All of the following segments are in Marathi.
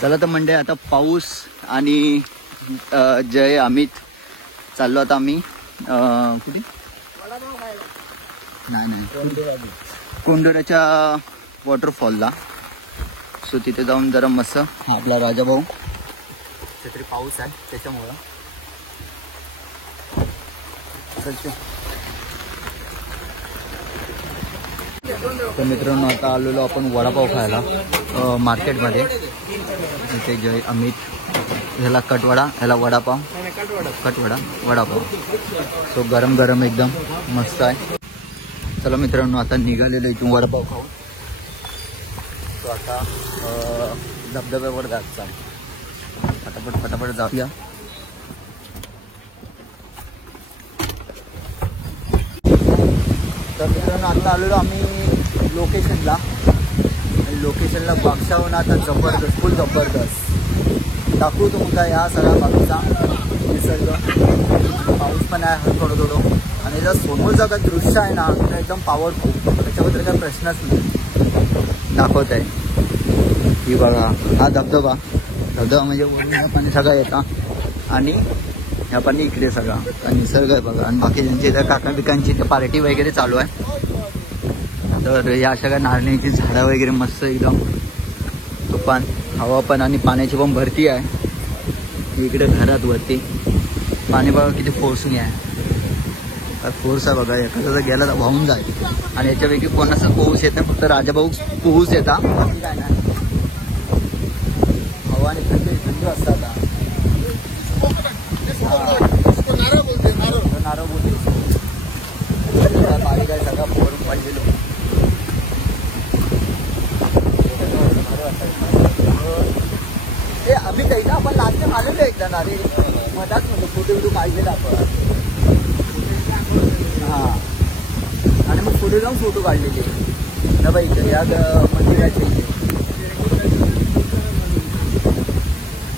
चला तर मंडळी, आता पाऊस आणि जय अमित चाललो आता आम्ही कुठे नाही कोंडोऱ्याच्या वॉटरफॉलला. सो तिथे जाऊन जरा मस्त आपला राजा भाऊ तरी पाऊस आहे त्याच्यामुळं तर मित्रांनो आता आलेलो आपण वडापाव खायला मार्केटमध्ये. इथे जय अमित, ह्याला कटवडा, ह्याला वडापाव, कटवडा वडापाव. सो गरम गरम एकदम मस्त आहे. चला मित्रांनो आता निघालेलो इथून वडापाव खाऊ. तो आता धबधब्यावर जायचं आहे. फटाफट जाऊया. तर मित्रांनो आता आलेलो आम्ही लोकेशनला. लोकेशनला बागशाहून आता जबरदस्त, फुल जबरदस्त दाखवू तुमचा या सगळ्या बाजूचा निसर्ग. पाऊस पण आहे थोडं आणि जर समोरचं काय दृश्य आहे ना तर एकदम पॉवरफुल. त्याच्याबद्दल काही प्रश्नच नाही. दाखवत आहे ही बघा, हा धबधबा म्हणजे वरून पाणी सगळं येतं आणि ह्या पाणी इकडे सगळा निसर्ग आहे बघा. आणि बाकी ज्यांची इथं काका पिकांची इथं पार्टी वगैरे चालू आहे. तर या अशा काय नारळाची झाडं वगैरे मस्त एकदम तुफान हवा पण आणि पाण्याची पण भरती आहे. इकडे घरात वरती पाणी बघा किती फोर्सनी आहे. फोर्स आहे बघा, एखादा जर गेला तर वाहून जाईल. आणि याच्यापैकी कोणाचाच पोहूस येत नाही, फक्त राजाभाऊ पोहूस येतात. काय नाही हवा आणि थंडी असतात. नारळ बोलते बारीक आहे सगळा पोरून पाहिजेलो. ते आम्ही काही ना आपण लास्ट टाइम आलेलो एकदा ना रे मधात म्हणतो फोटो काढलेला आपण. हां आणि मग पुढे जाऊन फोटो काढलेले ना बाई या मंदिराचे.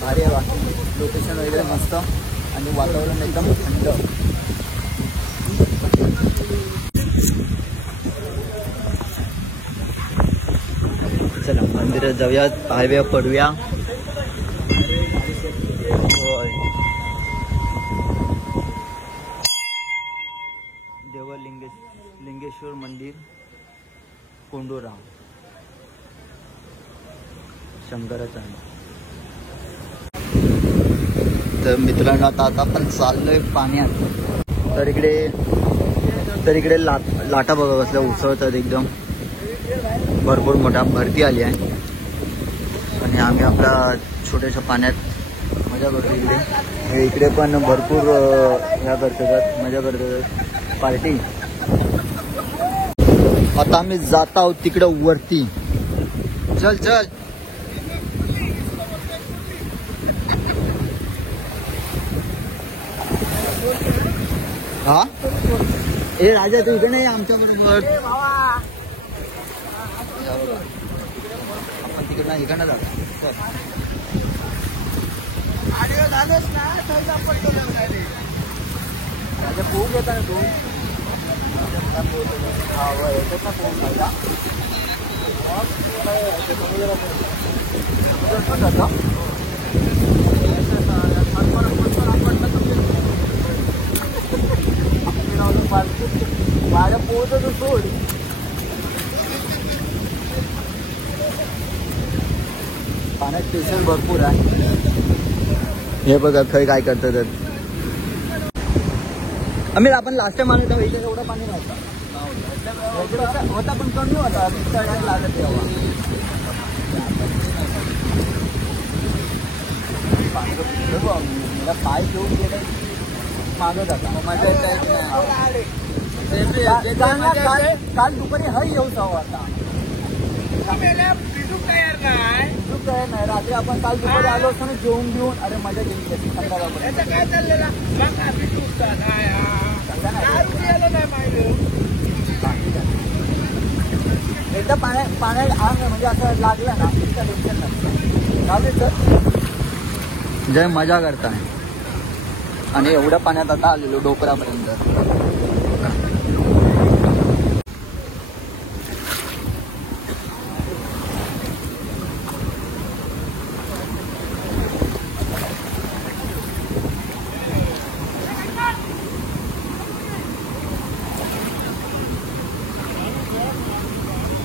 भारी आहे बाकी लोकेशन वगैरे मस्त आणि वातावरण एकदम थंड. चला मंदिरात जाऊया, पायव्या पडूया. होय लिंगेश्वर मंदिर कोंडोरा शंकराचं आहे. तर मित्रांनो आता आपण चाललोय पाण्यात. तर इकडे लाटा बघा कसल्या उसळतात एकदम. भरपूर मोठा भरती आली आहे आणि आम्ही आपल्या छोट्याशा पाण्यात मजा करतो. इकडे पण भरपूर ह्या करतात, मजा करतात पार्टी. आता आम्ही जात आहोत तिकडं वरती. चल हा ए राजा तू इकडे नाही आमच्या बरोबर. आपण तिकडनं इकडनं जातो. राजा पोहू घेता ना तू. हा याच्यात ना पोहून खायला माझ्या पोहतो सोड. पाण्यात स्पेशल भरपूर आहे. हे बघा खय काय करतात. आम्ही आपण लास्ट टाइम आलो तेव्हा इथे एवढं पाणी नव्हतं होता पण कमी होता. लागत तेव्हा पाय घेऊन गेले मागत आता मजा येत. काल दुपारी हय येऊ जाऊ आता तयार नाही. रात्री आपण काल दुपारी आलो असतो ना जेवून घेऊन. अरे मजा गेली संध्याकाळपर्यंत. काय चाललेला एकदा पाण्यात आग म्हणजे असं लागलं ना इतका टेन्शन नसतं. जय मजा करताय. आणि एवढ्या पाण्यात आता आलेलो डोकरापर्यंत.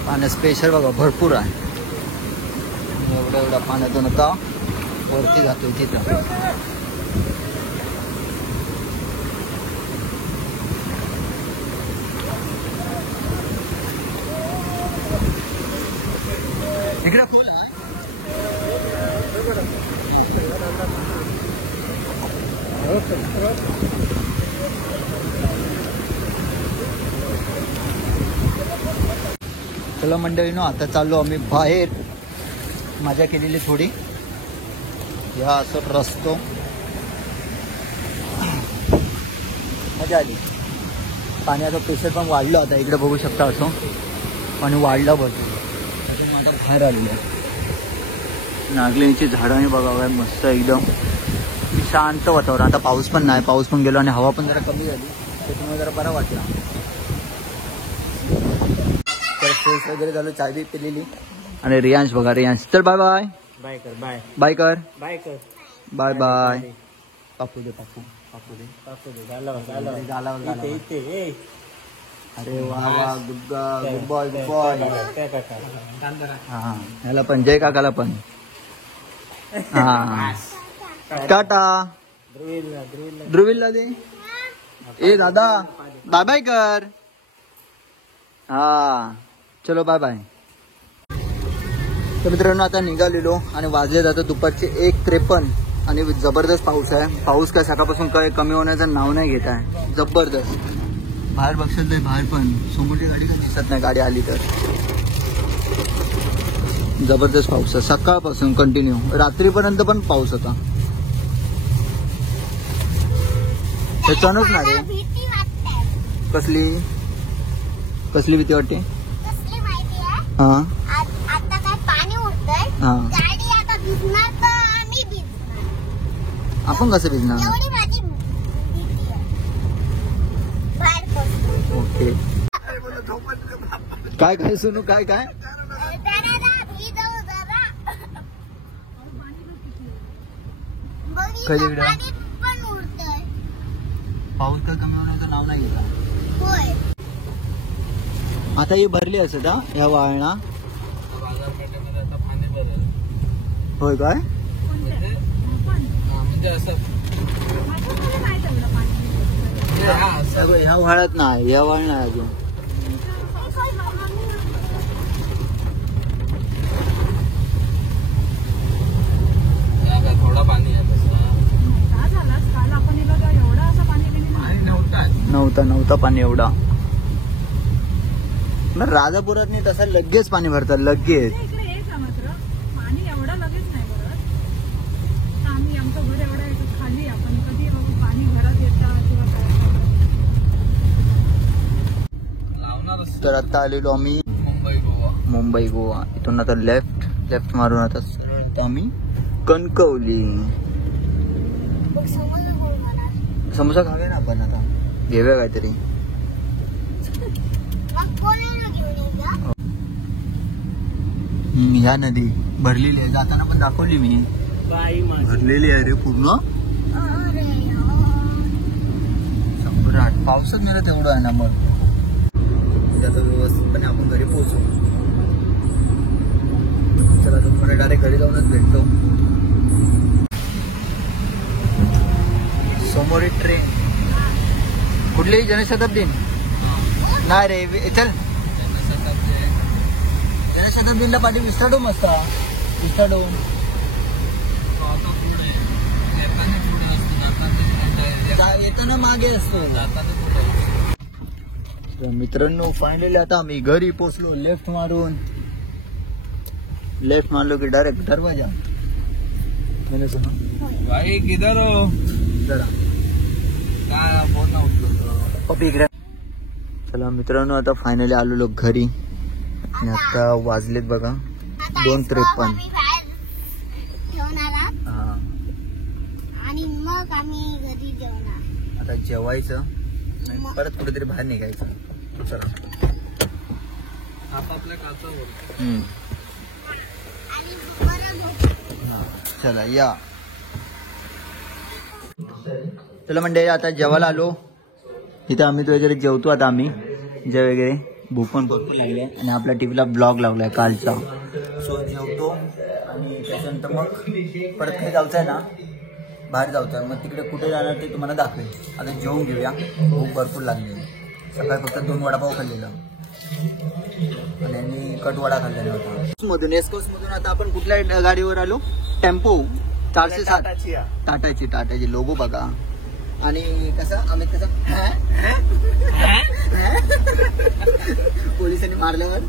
पाण्यात स्पेशल बघा भरपूर आहे. एवढ्या पाण्यातून आता वरती जातोय तिथं. इकडे चला मंडळीनो, आता चाललो आम्ही बाहेर. मजा केलेली थोडी. या असं रस्तो मजा आली. पाण्याचं प्रेशर पण वाढलं आता. इकडे बघू शकता असं पाणी वाढलं भरपूर. आता बाहेर आलेलं आहे. नागलेची झाडांनी बघावं मस्त एकदम शांत वातावरण. आता पाऊस पण नाही, पाऊस पण गेलो आणि हवा पण जरा कमी झाली, त्याच्यामुळे जरा बरा वाटला. तर फ्रेश वगैरे झालं, चाय बी पिलेली. आणि रियांश बघा, रियांश चल बाय बाय. बाय कर, बाय बाय कर, बाय कर, बाय बाय. पापू दे, पापू पापू दे, पापू दे. झालं झालं इथे ए. अरे वा वा, गुड बॉय गुड बॉय. काय काका हा ह्याला पण, जय काकाला पण. हा टाटा. ध्रुवीला दे. ए दादा बाय बाय कर. हा चलो बाय बाय. तर मित्रांनो आता निघालेलो आणि वाजले जातं दुपारचे 1:53 आणि जबरदस्त पाऊस आहे. पाऊस काय सकाळपासून काय कमी होण्याचं नाव नाही घेत आहे. जबरदस्त. बाहेर बघशील तर बाहेर पण समोरची गाडी काही दिसत नाही, गाडी आली तर. जबरदस्त पाऊस आहे सकाळपासून कंटिन्यू. रात्रीपर्यंत पण पाऊस होता. त्याच्यानंच ना रे. कसली कसली भीती वाटते? हा आता काय पाणी उडतंय, हा गाडी आता भिजणार तर आम्ही भिजणार. आपण कसं भिजणार? एवढी माझी भीती आहे. बाहेर पडतो. ओके. काय काय सुनू काय काय दादा भिजव जरा. काय बघितलं इकडं? पाणी पण उडतंय. पाऊस काय कमी होण्याचं नाव नाही घेत. होय. आता ही भरली असत हा ह्या वाळणा. बाजारपेठेमध्ये आता पाणी भरेल. होय काय? म्हणजे असं ह्या वाळत नाही, ह्या वाळ नाही अजून. थोडा पाणी आहे नव्हता पाणी एवढा. मग राजापुरात नाही तसं लगेच पाणी भरतात लगेच. पाणी एवढं लगेच नाही भरत. आम्ही आमचं घर एवढं खाली, आपण कधी पाणी घरात येतात किंवा तर आता आलेलो आम्ही मुंबई गोवा. इथून आता लेफ्ट मारून आता सरळ येतो आम्ही कणकवली. समोसा खाऊया ना आपण. आता घेऊया काहीतरी. ह्या नदी भरलेली आहे, जाताना पण दाखवली मी. भरलेली आहे रे पूर्ण. सम्राट पावसात मला तेवढं आहे ना. मग आता व्यवस्थितपणे आपण घरी पोहोचू. चला तुम्हाला डायरेक्ट घरी जाऊनच भेटतो. समोर एक ट्रेन. कुठली जनशताब्दी? नाही रे चल. जनशताब्दीला पाठी विस्ताडोम असता. विस्ताडोम येताना मागे असतो. मित्रांनो फायनली आता आम्ही घरी पोहोचलो. लेफ्ट मारलो की डायरेक्ट दरवाजा. भाई किधर हो? जरा काय बोल ना पप्पी इकडे. चला मित्रांनो आता फायनली आलेलो घरी. आणि आता वाजलेत बघा 2:53. हा आणि मग आम्ही घरी जेवणार. आता जेवायचं आणि परत कुठेतरी बाहेर निघायचं. चला आपापल्या काचावर. आणि परत झोप. चला या. चला म्हणजे आता जेवायला आलो. इथं आम्ही तो वगैरे जेवतो. आता आम्ही जे वगैरे भूक पण भरपूर लागली आहे आणि आपल्या टीव्हीला ब्लॉग लावलाय कालचा. सो जेवतो आणि त्याच्यानंतर मग परत काही जायचं आहे ना, बाहेर जायचं आहे. मग तिकडे कुठे जाणार ते तुम्हाला दाखवेल. आता जेवून घेऊया, भूक भरपूर लागली. सकाळी फक्त 2 वडापाव खाल्लेला आणि कटवडा खाल्लेला होता. मधून एस्कोस मधून आता आपण कुठल्या गाडीवर आलो? टेम्पो 407 टाटाची लोगो बघा. आणि कसं आम्ही कसं पोलिसांनी मारल्यावर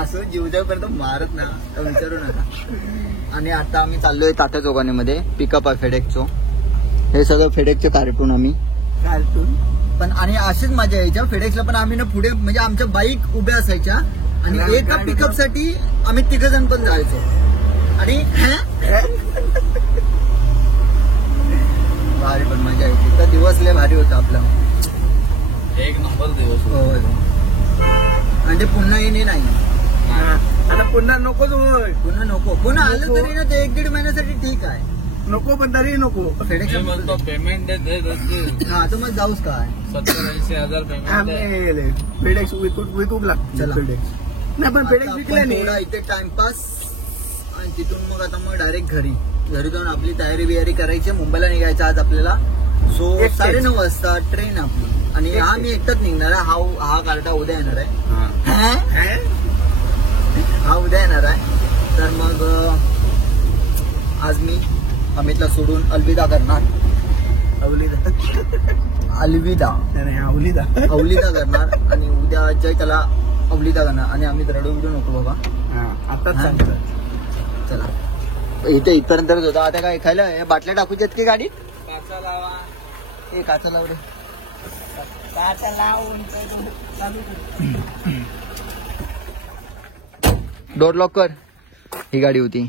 असं जीवदापर्यंत मारत ना, विचारू नका. आणि आता आम्ही चाललोय टाटा चौकानीमध्ये. पिकअप आहे फेडेक्सचं. हे सगळं फेडेक्सचे कार्टून आम्ही पण. आणि अशीच मजा यायच्या फेडेक्सला पण. आम्ही ना पुढे म्हणजे आमच्या बाईक उभ्या असायच्या आणि एका पिकअप साठी आम्ही 3 जण पण जायचो. आणि भारी पण मजा यायची. तर दिवस लय भारी होता आपला. एक नंबर दिवस. हो. आणि ते पुन्हा येणे नाही. आता पुन्हा नकोच होय. पुन्हा नको. पुन्हा आलं तरी ना ते 1-1.5 महिन्यासाठी ठीक आहे. नको पण तरी नको. फेडेक्स मी म्हणतो पेमेंट दे. हा तर मग जाऊच काय. 70-80 हजार पेमेंट. फेडेक्स विकूक लागते. चला. फेडेक्स नाही पण फेडेक्स विकले थोडा नाही. इथे टाइमपास आणि तिथून मग आता मग डायरेक्ट घरी जाऊन आपली तयारी करायची. मुंबईला निघायचं आज आपल्याला. सो एकटेच. 9:30 वाजता ट्रेन आपली. आणि हा मी एकटाच निघणार आहे. हा कार्टा उद्या येणार आहे. हा उद्या येणार आहे. तर मग आज मी अमितला सोडून अलविदा करणार. अलविदा करणार. आणि उद्या जय त्याला अवलिदा करणार. आणि आम्ही रडू बिडू नको बाबा. आताच हा? सांगतात. चला इथे इथपर्यंतच होता. आता काय खायला बाटल्या टाकूच्यात की गाडीत? काचा लावा. हे काचा लावले. डोर लॉक कर. ही गाडी होती.